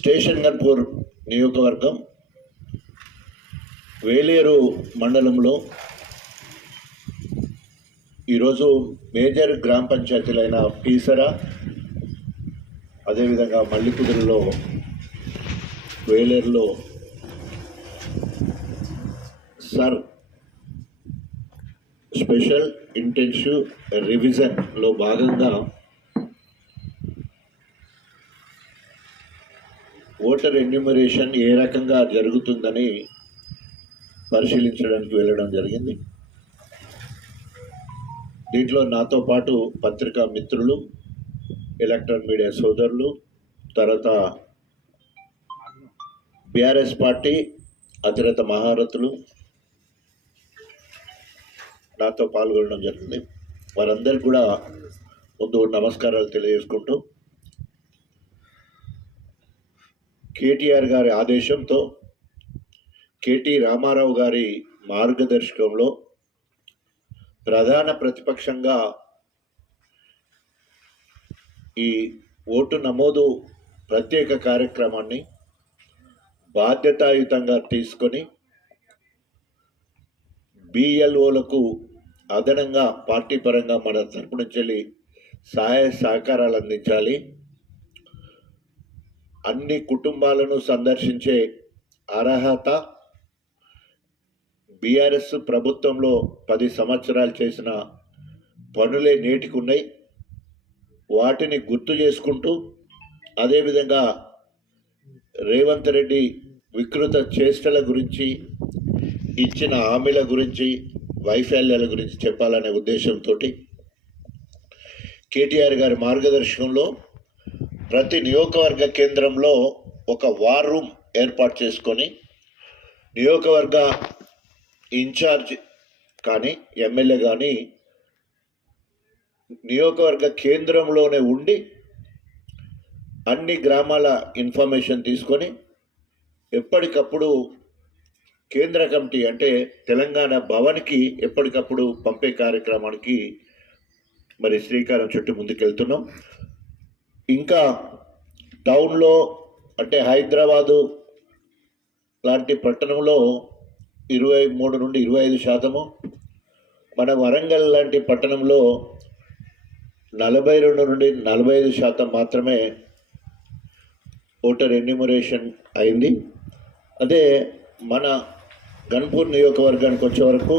Station Ghanpur నియోజకవర్గం వేలేరు మండలంలో ఈరోజు మేజర్ గ్రామ పంచాయతీలైన పీసర, అదేవిధంగా మల్లికుదురులో, వేలేరులో సర్ స్పెషల్ ఇంటెన్సివ్ రివిజన్లో భాగంగా ఓటర్ ఎన్యూమరేషన్ ఏ రకంగా జరుగుతుందని పరిశీలించడానికి వెళ్ళడం జరిగింది. దీంట్లో నాతో పాటు పత్రికా మిత్రులు, ఎలక్ట్రానిక్ మీడియా సోదరులు, తర్వాత బీఆర్ఎస్ పార్టీ అతిరథ మహారథులు నాతో పాల్గొనడం జరిగింది. వారందరికీ కూడా ముందు నమస్కారాలు తెలియజేసుకుంటూ, కేటీఆర్ గారి ఆదేశంతో, కేటీ రామారావు గారి మార్గదర్శకంలో ప్రధాన ప్రతిపక్షంగా ఈ ఓటు నమోదు ప్రత్యేక కార్యక్రమాన్ని బాధ్యతాయుతంగా తీసుకొని బిఎల్ఓలకు అదనంగా పార్టీ పరంగా మన తరపు నుంచి సహాయ సహకారాలు అందించాలి. అన్ని కుటుంబాలను సందర్శించే అర్హత బీఆర్ఎస్ ప్రభుత్వంలో 10 సంవత్సరాలు చేసిన పనులే నేటికి ఉన్నాయి. వాటిని గుర్తు చేసుకుంటూ, అదేవిధంగా రేవంత్ రెడ్డి వికృత చేష్టల గురించి, ఇచ్చిన హామీల గురించి, వైఫల్యాల గురించి చెప్పాలనే ఉద్దేశంతో కేటీఆర్ గారి మార్గదర్శకంలో ప్రతి నియోజకవర్గ కేంద్రంలో ఒక వార్ రూమ్ ఏర్పాటు చేసుకొని నియోజకవర్గ ఇన్ఛార్జ్ కానీ ఎమ్మెల్యే కానీ నియోజకవర్గ కేంద్రంలోనే ఉండి అన్ని గ్రామాల ఇన్ఫర్మేషన్ తీసుకొని ఎప్పటికప్పుడు కేంద్ర కమిటీ అంటే తెలంగాణ భవన్కి ఎప్పటికప్పుడు పంపే కార్యక్రమానికి మరి శ్రీకారం చుట్టూ ముందుకెళ్తున్నాం. ఇంకా టౌన్లో అంటే హైదరాబాదు లాంటి పట్టణంలో 23 నుండి 25%, మన వరంగల్ లాంటి పట్టణంలో 42 నుండి 45% మాత్రమే ఓటర్ ఎన్యూమరేషన్ అయింది. అదే మన గన్పూర్ నియోజకవర్గానికి వచ్చే వరకు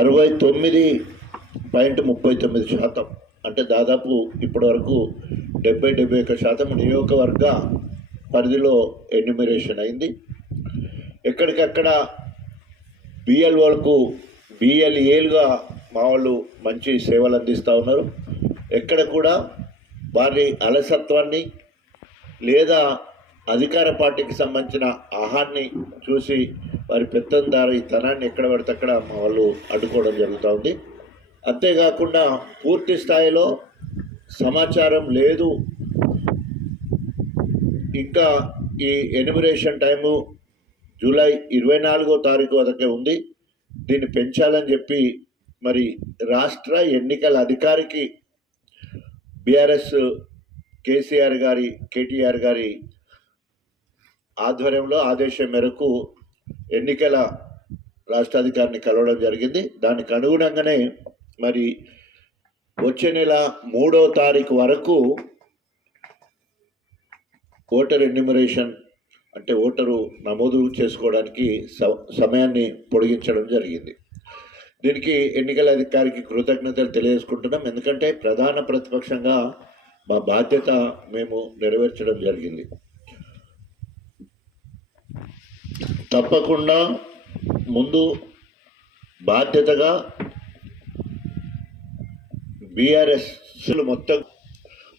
69.39%, అంటే దాదాపు ఇప్పటి వరకు 70-71% నియోజకవర్గ పరిధిలో ఎన్యూమరేషన్ అయింది. ఎక్కడికక్కడ బిఎల్ఓలకు బిఎల్ఏలుగా మా వాళ్ళు మంచి సేవలు అందిస్తూ ఉన్నారు. ఎక్కడ కూడా వారి అలసత్వాన్ని లేదా అధికార పార్టీకి సంబంధించిన ఆహాన్ని చూసి వారి పెత్తందారీతనాన్ని ఎక్కడ పడితే అక్కడ మా వాళ్ళు అడ్డుకోవడం జరుగుతూ ఉంది. అంతేకాకుండా పూర్తి స్థాయిలో సమాచారం లేదు. ఇంకా ఈ ఎన్యూమరేషన్ టైము జూలై 24వ తారీఖు వరకే ఉంది. దీన్ని పెంచాలని చెప్పి మరి రాష్ట్ర ఎన్నికల అధికారికి బీఆర్ఎస్ కేటీఆర్ గారి ఆధ్వర్యంలో ఆదేశం మేరకు ఎన్నికల రాష్ట్రాధికారిని కలవడం జరిగింది. దానికి అనుగుణంగానే మరి వచ్చే నెల 3వ తారీఖు వరకు ఓటర్ ఎన్యూమరేషన్ అంటే ఓటరు నమోదు చేసుకోవడానికి సమయాన్ని పొడిగించడం జరిగింది. దీనికి ఎన్నికల అధికారికి కృతజ్ఞతలు తెలియజేసుకుంటున్నాం. ఎందుకంటే ప్రధాన ప్రతిపక్షంగా మా బాధ్యత మేము నెరవేర్చడం జరిగింది. తప్పకుండా ముందు బాధ్యతగా బీఆర్ఎస్లు మొత్తం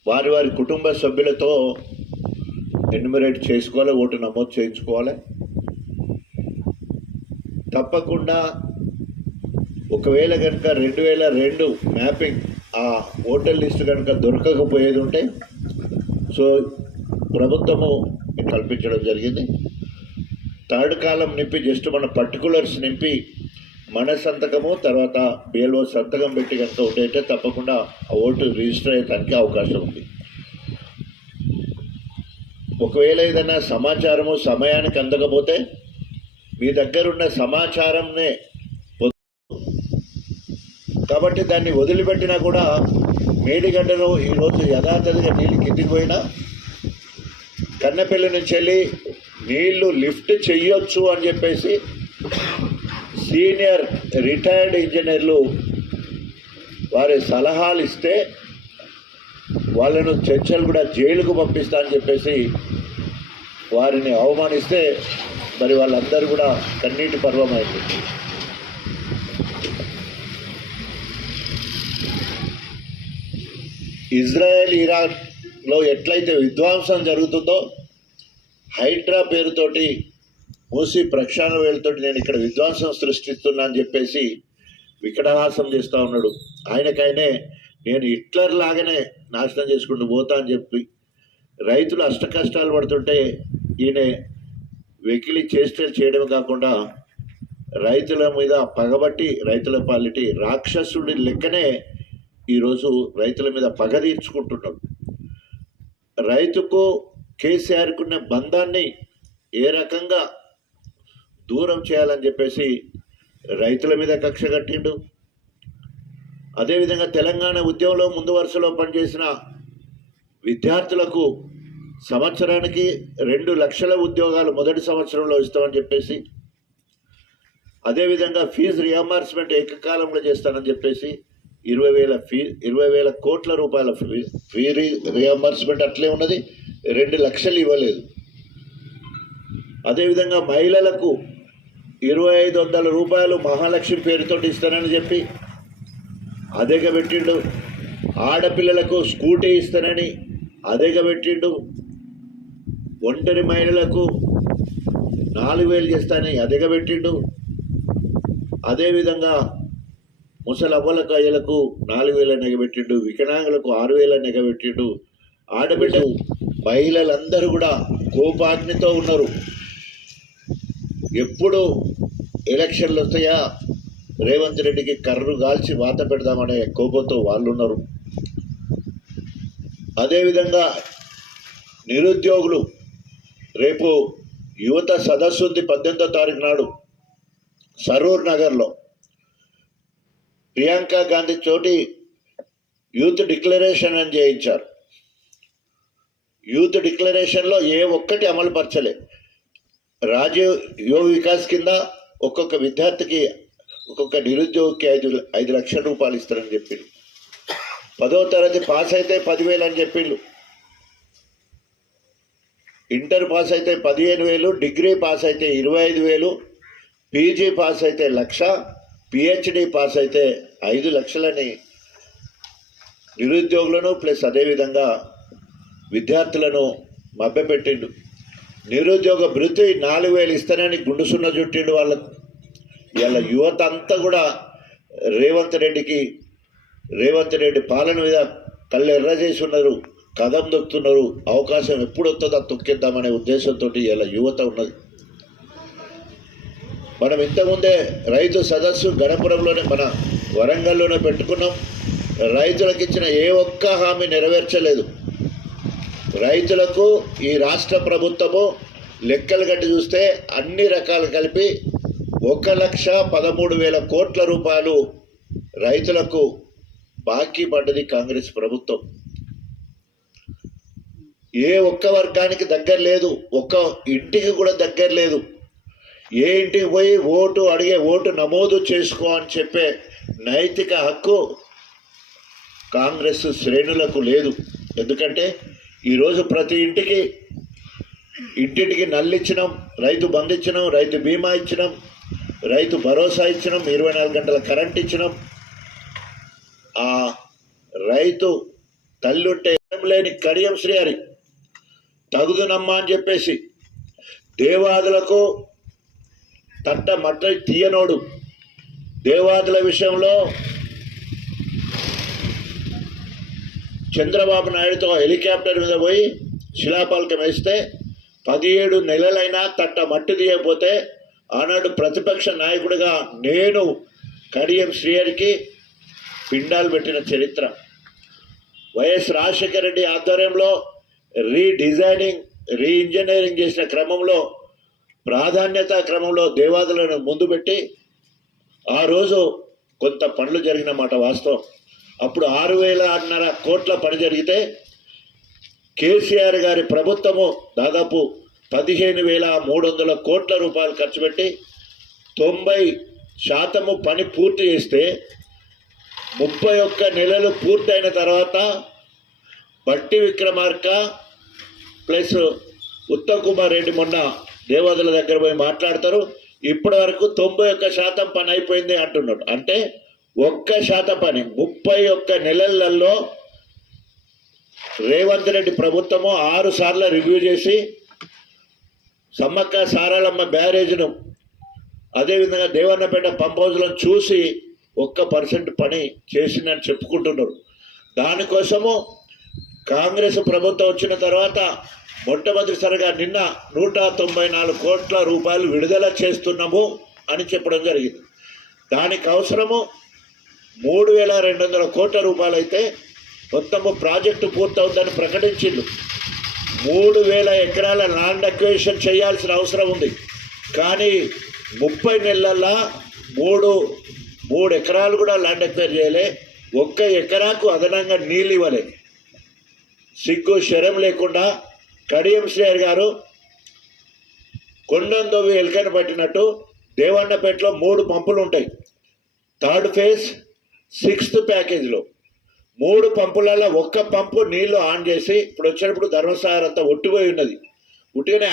వారి కుటుంబ సభ్యులతో ఎన్యూమరేట్ చేసుకోవాలి, ఓటు నమోదు చేయించుకోవాలి. తప్పకుండా ఒకవేళ కనుక 2002 మ్యాపింగ్ ఆ ఓటర్ లిస్ట్ కనుక దొరకకపోయేది ఉంటే సో ప్రభుత్వము కల్పించడం జరిగింది. థర్డ్ కాలం నింపి జస్ట్ మన పర్టికులర్స్ నింపి మన సంతకము తర్వాత బిఎల్ఓ సంతకం పెట్టి కనుక ఉండేటే తప్పకుండా ఆ ఓటు రిజిస్టర్ అయ్యడానికి అవకాశం ఉంది. ఒకవేళ ఏదైనా సమాచారము సమయానికి అందకపోతే మీ దగ్గరున్న సమాచారంనే కాబట్టి దాన్ని వదిలిపెట్టినా కూడా మేడిగడ్డలో ఈరోజు యథాతథిగా నీళ్ళు కిందికి పోయినా కన్నెపల్లి నుంచి వెళ్ళి నీళ్లు లిఫ్ట్ చెయ్యొచ్చు అని చెప్పేసి సీనియర్ రిటైర్డ్ ఇంజనీర్లు వారి సలహాలు ఇస్తే వాళ్ళను చర్చలు కూడా జైలుకు పంపిస్తా అని చెప్పేసి వారిని అవమానిస్తే మరి వాళ్ళందరూ కూడా కన్నీటి పర్వమైంది. ఇజ్రాయెల్ ఇరాన్లో ఎట్లయితే విధ్వంసం జరుగుతుందో హైడ్రా పేరుతోటి మూసి ప్రక్షాళన వేలుతోటి నేను ఇక్కడ విధ్వంసం సృష్టిస్తున్నా అని చెప్పేసి వికటహాసం చేస్తూ ఉన్నాడు. ఆయనకైనే నేను హిట్లర్ లాగానే నాశనం చేసుకుంటూ పోతా అని చెప్పి రైతులు అష్ట కష్టాలు పడుతుంటే ఈయన వెకిలి చేష్టలు చేయడం కాకుండా రైతుల మీద పగబట్టి రైతుల పాలిటి రాక్షసుడి లెక్కనే ఈరోజు రైతుల మీద పగ తీర్చుకుంటున్నాడు. రైతుకు కేసీఆర్కున్న బంధాన్ని ఏ రకంగా దూరం చేయాలని చెప్పేసి రైతుల మీద కక్ష కట్టిండు. అదేవిధంగా తెలంగాణ ఉద్యమంలో ముందు వరుసలో పనిచేసిన విద్యార్థులకు సంవత్సరానికి 2 లక్షల ఉద్యోగాలు మొదటి సంవత్సరంలో ఇస్తామని చెప్పేసి, అదేవిధంగా ఫీజు రియంబర్స్మెంట్ ఏకకాలంలో చేస్తానని చెప్పేసి 20,000 కోట్ల రూపాయల ఫీ రియంబర్స్మెంట్ అట్లే ఉన్నది, 2 లక్షలు ఇవ్వలేదు. అదేవిధంగా మహిళలకు 2,500 రూపాయలు మహాలక్ష్మి పేరుతో ఇస్తానని చెప్పి అదేగా పెట్టిండు. ఆడపిల్లలకు స్కూటీ ఇస్తానని అదేగా పెట్టిండు. ఒంటరి మహిళలకు 4,000 చేస్తానని అదేగా పెట్టిండు. అదేవిధంగా ముసలవ్వలకు అయ్యలకు 4,000 నెగబెట్టిండు. వికలాంగులకు 6,000 నెగబెట్టిండు. ఆడబిడ్డ మహిళలందరూ కూడా కోపాగ్నితో ఉన్నారు. ఎప్పుడు ఎలక్షన్లు వస్తాయా రేవంత్ రెడ్డికి కర్రు కాల్చి వాత పెడదామనే కోపంతో వాళ్ళు ఉన్నారు. అదేవిధంగా నిరుద్యోగులు రేపు యువత సదస్సు ఉంది 18వ తారీఖు నాడు సరూర్ నగర్లో. ప్రియాంక గాంధీ చోటి యూత్ డిక్లరేషన్ అని చేయించారు. యూత్ డిక్లరేషన్లో ఏ ఒక్కటి అమలు పరచలే. రాజీవ్ యువ వికాస్ కింద ఒక్కొక్క విద్యార్థికి ఒక్కొక్క నిరుద్యోగికి 5 లక్షల రూపాయలు ఇస్తారని చెప్పిండు. 10వ తరగతి పాస్ అయితే 10,000 అని చెప్పిండు. ఇంటర్ పాస్ అయితే 15,000, డిగ్రీ పాస్ అయితే 25,000, పీజీ పాస్ అయితే 1,00,000, పిహెచ్డి పాస్ అయితే 5 లక్షలని నిరుద్యోగులను ప్లస్ అదేవిధంగా విద్యార్థులను మభ్యపెట్టిండు. నిరుద్యోగ భృతి 4,000 ఇస్తానని గుండు సున్న చుట్టిండు వాళ్ళకు. ఇలా యువత అంతా కూడా రేవంత్ రెడ్డి పాలన మీద కళ్ళు ఎర్ర చేసి ఉన్నారు, కదం దొక్కుతున్నారు. అవకాశం ఎప్పుడు వస్తుందో తొక్కిద్దామనే ఉద్దేశంతో ఇలా యువత ఉన్నది. మనం ఇంతకుముందే రైతు సదస్సు గణపురంలోనే మన వరంగల్లోనే పెట్టుకున్నాం. రైతులకు ఇచ్చిన ఏ ఒక్క హామీ నెరవేర్చలేదు. రైతులకు ఈ రాష్ట్ర ప్రభుత్వము లెక్కలు గట్టి చూస్తే అన్ని రకాలు కలిపి 1,13,000 కోట్ల రూపాయలు రైతులకు బాకీ పడ్డది కాంగ్రెస్ ప్రభుత్వం. ఏ ఒక్క వర్గానికి దగ్గర లేదు, ఒక్క ఇంటికి కూడా దగ్గర లేదు. ఏ ఇంటికి పోయి ఓటు అడిగే, ఓటు నమోదు చేసుకో అని చెప్పే నైతిక హక్కు కాంగ్రెస్ శ్రేణులకు లేదు. ఎందుకంటే ఈరోజు ప్రతి ఇంటింటికి నల్లు ఇచ్చినాం, రైతు బంధు ఇచ్చినాం, రైతు బీమా ఇచ్చినాం, రైతు భరోసా ఇచ్చినాం, 24 గంటల కరెంట్ ఇచ్చినాం. ఆ రైతు తల్లుంటే లేని కడియం శ్రీహరి తగుదునమ్మా అని చెప్పేసి దేవాదులకు తట్ట మట్ట తీయనోడు. దేవాదుల విషయంలో చంద్రబాబు నాయుడుతో హెలికాప్టర్ మీద పోయి శిలాపాలకం వేస్తే 17 నెలలైనా తట్ట మట్టి తీయకపోతే ఆనాడు ప్రతిపక్ష నాయకుడిగా నేను కడియం శ్రీహరికి పిండాలు పెట్టిన చరిత్ర. వైఎస్ రాజశేఖర రెడ్డి ఆధ్వర్యంలో రీడిజైనింగ్ రీఇంజనీరింగ్ చేసిన క్రమంలో ప్రాధాన్యత క్రమంలో దేవాదులను ముందు పెట్టి ఆ రోజు కొంత పనులు జరిగిన మాట వాస్తవం. అప్పుడు 6,500 కోట్ల పని జరిగితే కేసీఆర్ గారి ప్రభుత్వము దాదాపు 15,300 కోట్ల రూపాయలు ఖర్చు పెట్టి 90% పని పూర్తి చేస్తే 31 నెలలు పూర్తయిన తర్వాత బట్టి విక్రమార్క ప్లస్ ఉత్తమ్ కుమార్ రెడ్డి మొన్న దేవాదుల దగ్గర పోయి మాట్లాడతారు. ఇప్పటి వరకు 91% పని అయిపోయింది అంటున్నాడు. అంటే 1% పని 31 నెలలలో రేవంత్ రెడ్డి ప్రభుత్వము 6 సార్లు రివ్యూ చేసి సమ్మక్క సారాలమ్మ బ్యారేజ్ను అదేవిధంగా దేవన్నపేట పంప్ హౌస్లను చూసి 1% పని చేసిందని చెప్పుకుంటున్నారు. దానికోసము కాంగ్రెస్ ప్రభుత్వం వచ్చిన తర్వాత మొట్టమొదటిసారిగా నిన్న 194 కోట్ల రూపాయలు విడుదల చేస్తున్నాము అని చెప్పడం జరిగింది. దానికి అవసరము 3,200 కోట్ల రూపాయలు అయితే మొత్తము ప్రాజెక్టు పూర్తవుతుందని ప్రకటించిండు. 3,000 ఎకరాల ల్యాండ్ అక్విజిషన్ చేయాల్సిన అవసరం ఉంది. కానీ 30 నెలల్లో 3 ఎకరాలు కూడా ల్యాండ్ అక్వైర్ చేయలే. 1 ఎకరాకు అదనంగా నీళ్ళు ఇవ్వలే. సిగ్గు శరం లేకుండా కడియం శ్రేయర్ గారు కొండందోవి ఎలుకని పట్టినట్టు దేవన్నపేటలో 3 పంపులు ఉంటాయి. 3rd ఫేజ్ 6th ప్యాకేజీలో 3 పంపులలో 1 పంపు నీళ్లు ఆన్ చేసి ఇప్పుడు వచ్చేటప్పుడు ధర్మసాగర్ అంతా ఒట్టిపోయి ఉన్నది. ఉట్టిగానే